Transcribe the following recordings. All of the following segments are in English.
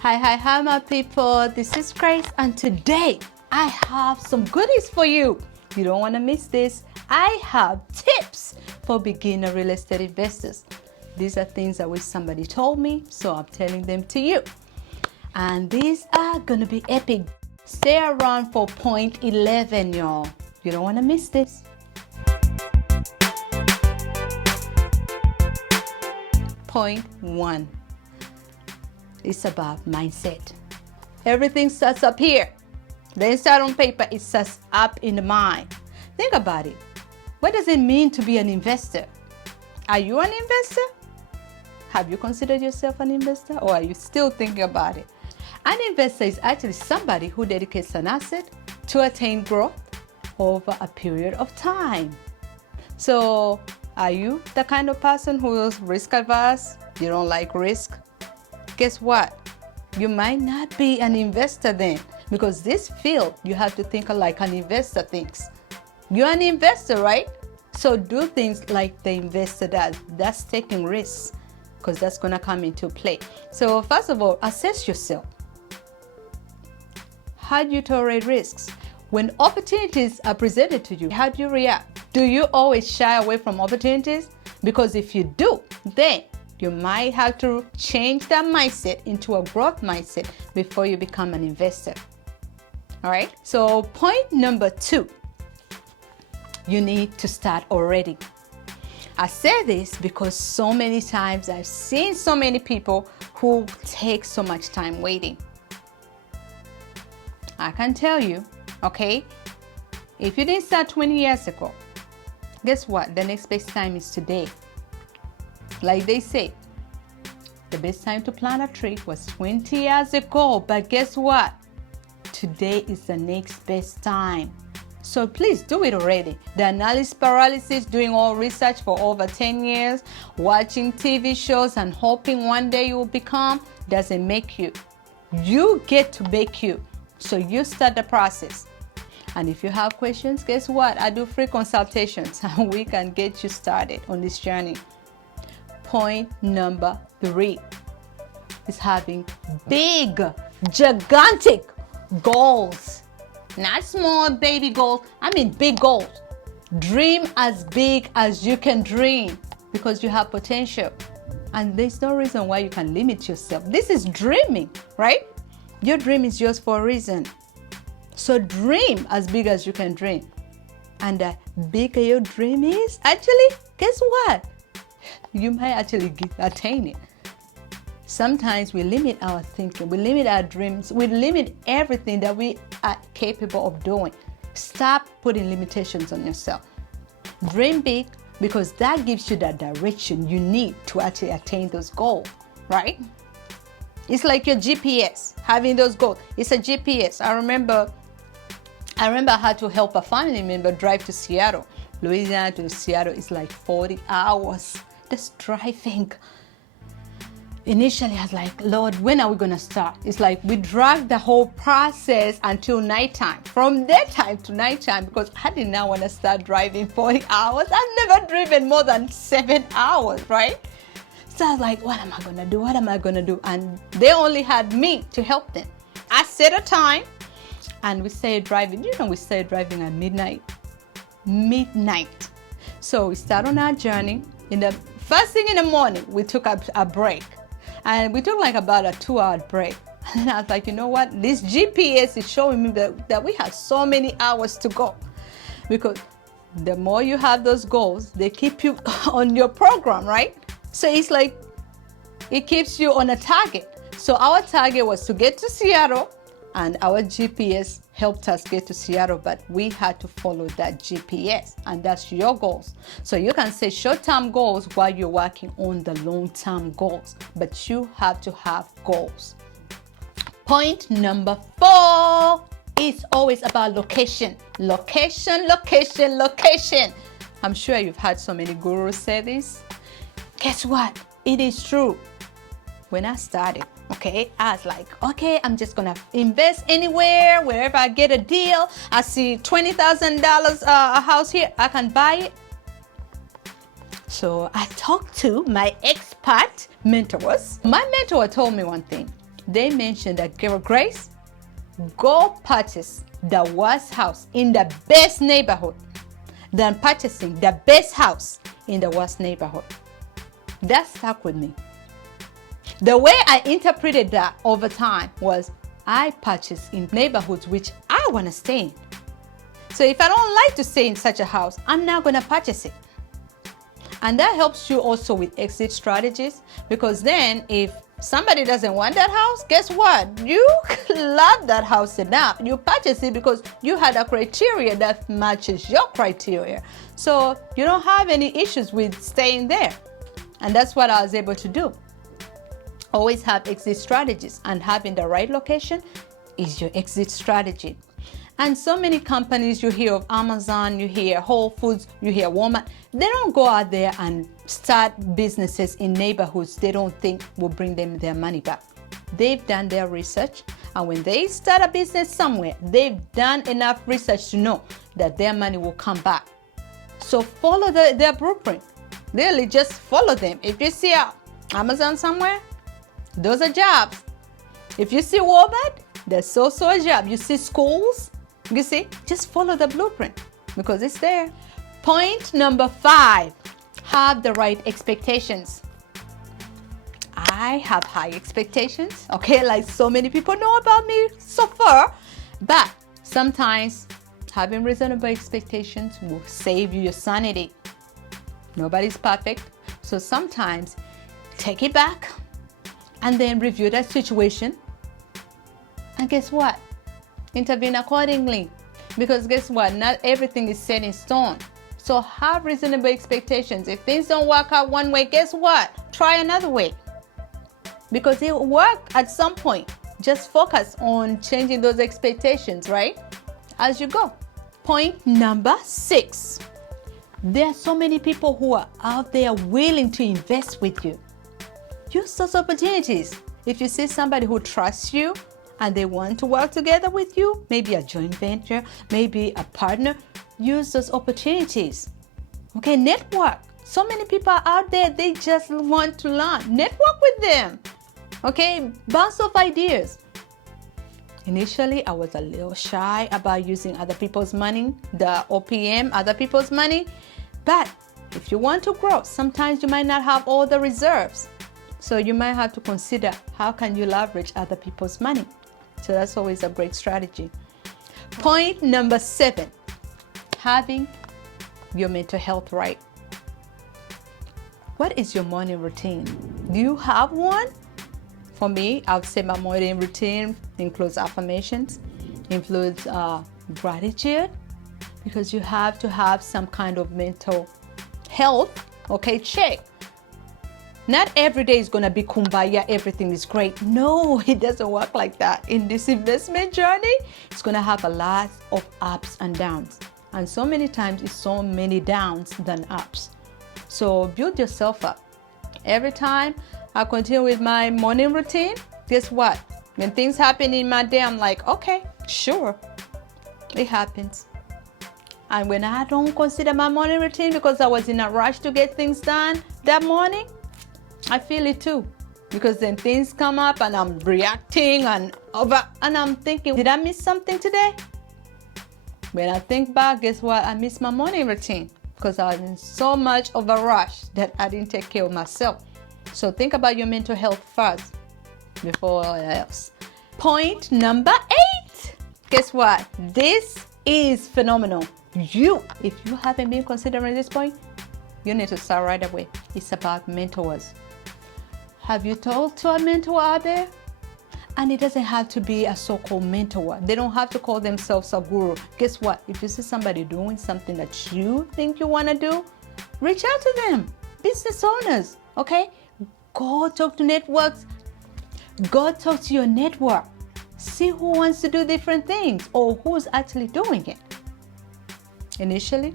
Hi, my people. This is Grace, and today I have some goodies for you. You don't want to miss this. I have tips for beginner real estate investors. These are things that somebody told me, so I'm telling them to you. And these are going to be epic. Stay around for point 11, y'all. You don't want to miss this. Point 1. It's about mindset. Everything starts up here. Then start on paper, it starts up in the mind. Think about it. What does it mean to be an investor? Are you an investor? Have you considered yourself an investor, or are you still thinking about it? An investor is actually somebody who dedicates an asset to attain growth over a period of time. So, are you the kind of person who is risk averse? You don't like risk? Guess what? You might not be an investor then, because this field, you have to think like an investor thinks. You're an investor, right? So do things like the investor does. That's taking risks, because that's going to come into play. So first of all, assess yourself. How do you tolerate risks? When opportunities are presented to you, how do you react? Do you always shy away from opportunities? Because if you do, then you might have to change that mindset into a growth mindset before you become an investor. All right. So point number 2, you need to start already. I say this because so many times I've seen so many people who take so much time waiting. I can tell you, okay, if you didn't start 20 years ago, guess what? The next best time is today. Like they say, the best time to plant a tree was 20 years ago, but guess what? Today is the next best time. So please do it already. The analysis paralysis, doing all research for over 10 years, watching TV shows and hoping one day you will become, doesn't make you. You get to make you. So you start the process. And if you have questions, guess what? I do free consultations and we can get you started on this journey. Point number 3 is having big, gigantic goals. Not small baby goals. I mean big goals. Dream as big as you can dream, because you have potential. And there's no reason why you can limit yourself. This is dreaming, right? Your dream is yours for a reason. So dream as big as you can dream. And the bigger your dream is, actually, guess what? You might actually attain it. Sometimes we limit our thinking, we limit our dreams, we limit everything that we are capable of doing. Stop putting limitations on yourself. Dream big, because that gives you that direction you need to actually attain those goals, right? It's like your GPS, having those goals. It's a GPS. I remember I had to help a family member drive to Seattle. Louisiana to Seattle is like 40 hours. Just driving. Initially, I was like, Lord, when are we going to start? It's like we dragged the whole process until nighttime. From daytime to nighttime, because I did not want to start driving 40 hours. I've never driven more than 7 hours, right? So I was like, what am I going to do? What am I going to do? And they only had me to help them. I set a time and we started driving. We started driving at midnight. So we started on our journey. In the first thing in the morning, we took a break. And we took like about a 2-hour break. And then I was like, you know what? This GPS is showing me that we have so many hours to go. Because the more you have those goals, they keep you on your program, right? So it's like, it keeps you on a target. So our target was to get to Seattle, and our GPS helped us get to Seattle, but we had to follow that GPS, and that's your goals. So you can set short-term goals while you're working on the long-term goals, but you have to have goals. Point number 4 is always about location. Location. I'm sure you've heard so many gurus say this. Guess what? It is true. When I started, okay, I was like, okay, I'm just gonna invest anywhere, wherever I get a deal. I see $20,000 a house here, I can buy it. So I talked to my expert mentors. My mentor told me one thing. they mentioned that, Girl Grace, go purchase the worst house in the best neighborhood than purchasing the best house in the worst neighborhood. That stuck with me. The way I interpreted that over time was, I purchase in neighborhoods which I want to stay in. So if I don't like to stay in such a house, I'm not going to purchase it. And that helps you also with exit strategies, because then if somebody doesn't want that house, guess what? You love that house enough. You purchase it because you had a criteria that matches your criteria. So you don't have any issues with staying there. And that's what I was able to do. Always have exit strategies, and having the right location is your exit strategy. And so many companies, you hear of Amazon, you hear Whole Foods, you hear Walmart, they don't go out there and start businesses in neighborhoods they don't think will bring them their money back. They've done their research, and when they start a business somewhere, they've done enough research to know that their money will come back. So follow their blueprint. Really, just follow them. If you see Amazon somewhere, those are jobs. If you see Walmart, that's also a job. You see schools, you see, just follow the blueprint because it's there. Point number 5, have the right expectations. I have high expectations, okay, like so many people know about me so far, but sometimes having reasonable expectations will save you your sanity. Nobody's perfect, so sometimes take it back and then review that situation. And guess what? Intervene accordingly. Because guess what? Not everything is set in stone. So have reasonable expectations. If things don't work out one way, guess what? Try another way. Because it will work at some point. Just focus on changing those expectations, right? As you go. Point number 6. There are so many people who are out there willing to invest with you. Use those opportunities. If you see somebody who trusts you and they want to work together with you, maybe a joint venture, maybe a partner, use those opportunities. Okay, network. So many people are out there, they just want to learn. Network with them. Okay, bounce off ideas. Initially, I was a little shy about using other people's money, the OPM, other people's money. But if you want to grow, sometimes you might not have all the reserves. So you might have to consider how can you leverage other people's money. So that's always a great strategy. Point number 7, having your mental health right. What is your morning routine? Do you have one? For me, I would say my morning routine includes affirmations, includes gratitude, because you have to have some kind of mental health, okay, check. Not every day is going to be kumbaya, everything is great. No, it doesn't work like that. In this investment journey, it's going to have a lot of ups and downs. And so many times it's so many downs than ups. So build yourself up. Every time I continue with my morning routine, guess what? When things happen in my day, I'm like, okay, sure, it happens. And when I don't consider my morning routine because I was in a rush to get things done that morning, I feel it too, because then things come up and I'm reacting and I'm thinking, did I miss something today? When I think back, guess what? I missed my morning routine because I was in so much of a rush that I didn't take care of myself. So think about your mental health first before all else. Point number 8. Guess what? This is phenomenal. If you haven't been considering this point, you need to start right away. It's about mentors. Have you talked to a mentor out there? And it doesn't have to be a so-called mentor. They don't have to call themselves a guru. Guess what? If you see somebody doing something that you think you want to do, reach out to them. Business owners, okay? Go talk to networks. Go talk to your network. See who wants to do different things or who's actually doing it. Initially,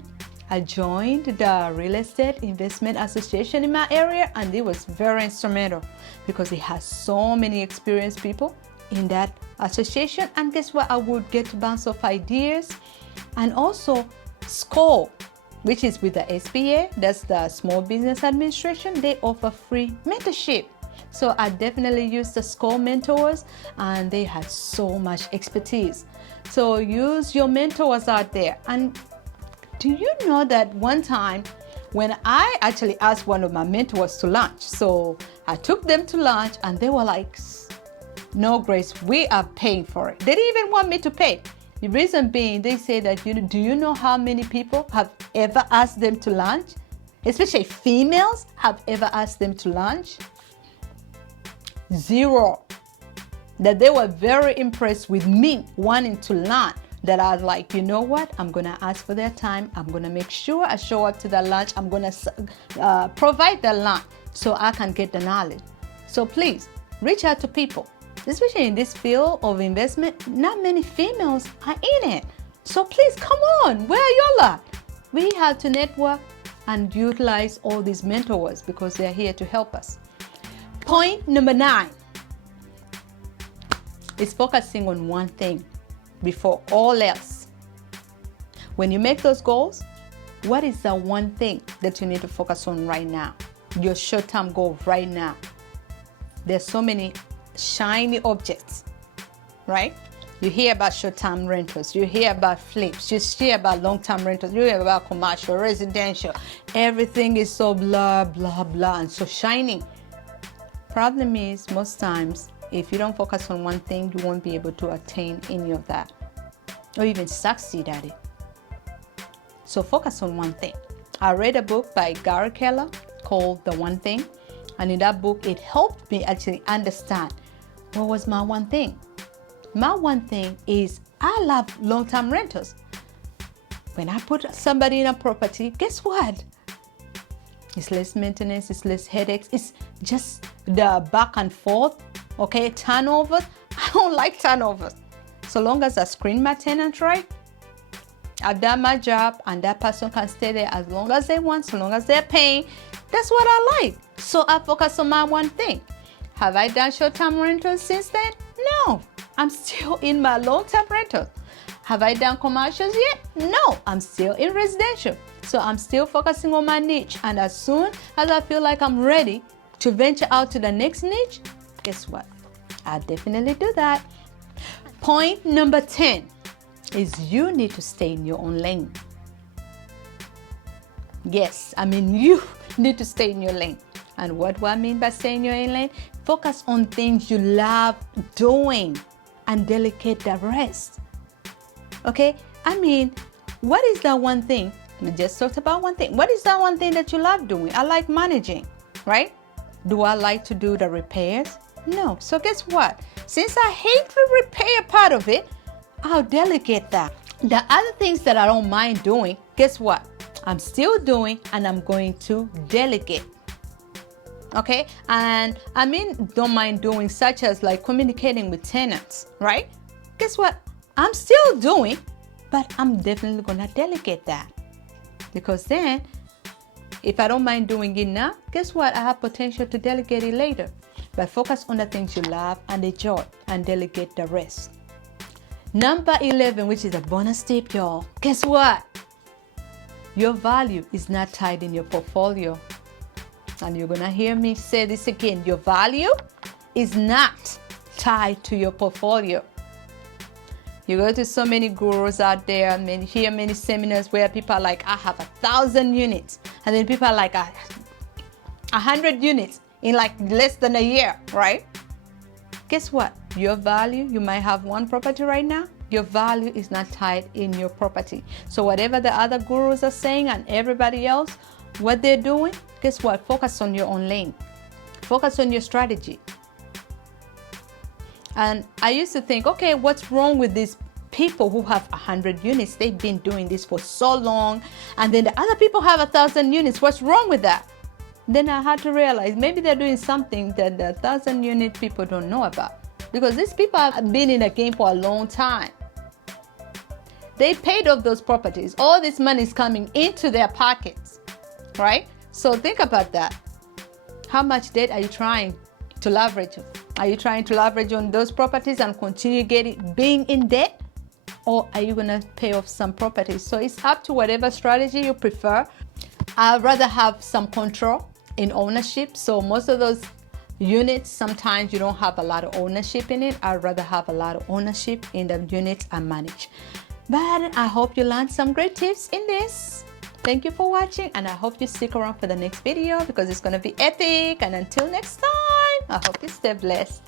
I joined the Real Estate Investment Association in my area, and it was very instrumental because it has so many experienced people in that association. And guess what? I would get to bounce off ideas. And also SCO, which is with the SBA, that's the Small Business Administration, they offer free mentorship. So I definitely used the school mentors, and they had so much expertise. So use your mentors out there. And do you know that one time when I actually asked one of my mentors to lunch, so I took them to lunch and they were like, no, Grace, we are paying for it. They didn't even want me to pay. The reason being, they say that, do you know how many people have ever asked them to lunch? Especially females have ever asked them to lunch? 0. That they were very impressed with me wanting to learn. That I was like, you know what? I'm going to ask for their time. I'm going to make sure I show up to their lunch. I'm going to provide their lunch so I can get the knowledge. So please, reach out to people. Especially in this field of investment, not many females are in it. So please, come on. Where are y'all at? We have to network and utilize all these mentors because they're here to help us. Point number 9 is focusing on one thing before all else. When you make those goals, what is the one thing that you need to focus on right now? Your short-term goal right now. There's so many shiny objects, right? You hear about short-term rentals, you hear about flips, you hear about long-term rentals, you hear about commercial, residential. Everything is so blah, blah, blah, and so shiny. Problem is, most times, if you don't focus on one thing, you won't be able to attain any of that or even succeed at it. So focus on one thing. I read a book by Gary Keller called The One Thing. And in that book, it helped me actually understand what was my one thing. My one thing is I love long-term rentals. When I put somebody in a property, guess what? It's less maintenance, it's less headaches, it's just the back and forth, okay, turnovers. I don't like turnovers. So long as I screen my tenants right, I've done my job, and that person can stay there as long as they want, so long as they're paying. That's what I like. So I focus on my one thing. Have I done short-term rentals since then? No. I'm still in my long-term rentals. Have I done commercials yet? No. I'm still in residential. So I'm still focusing on my niche. And as soon as I feel like I'm ready to venture out to the next niche, guess what? I'll definitely do that. Point number 10 is you need to stay in your own lane. Yes, I mean you need to stay in your lane. And what do I mean by stay in your own lane? Focus on things you love doing and delegate the rest. Okay? I mean, what is that one thing? We just talked about one thing. What is that one thing that you love doing? I like managing, right? Do I like to do the repairs? No. So guess what? Since I hate the repair part of it, I'll delegate that. The other things that I don't mind doing, guess what? I'm still doing, and I'm going to delegate. Okay? And I mean, don't mind doing, such as like communicating with tenants, right? Guess what? I'm still doing, but I'm definitely going to delegate that. Because then, if I don't mind doing it now, guess what? I have potential to delegate it later. But focus on the things you love and enjoy, and delegate the rest. Number 11, which is a bonus tip, y'all. Guess what? Your value is not tied in your portfolio. And you're going to hear me say this again. Your value is not tied to your portfolio. You go to so many gurus out there, and hear many seminars where people are like, I have 1,000 units. And then people are like, 100 units in like less than a year, right? Guess what? Your value, you might have one property right now. Your value is not tied in your property. So whatever the other gurus are saying and everybody else, what they're doing, guess what? Focus on your own lane. Focus on your strategy. And I used to think, okay, what's wrong with these people who have 100 units? They've been doing this for so long. And then the other people have 1,000 units. What's wrong with that? Then I had to realize maybe they're doing something that the 1,000 unit people don't know about. Because these people have been in the game for a long time. They paid off those properties. All this money is coming into their pockets, right? So think about that. How much debt are you trying to leverage? Are you trying to leverage on those properties and continue being in debt? Or are you going to pay off some properties? So it's up to whatever strategy you prefer. I'd rather have some control in ownership. So most of those Units, sometimes you don't have a lot of ownership in it. I'd rather have a lot of ownership in the units I manage. But I hope you learned some great tips in this. Thank you for watching, and I hope you stick around for the next video because it's going to be epic. And until next time, I hope you stay blessed.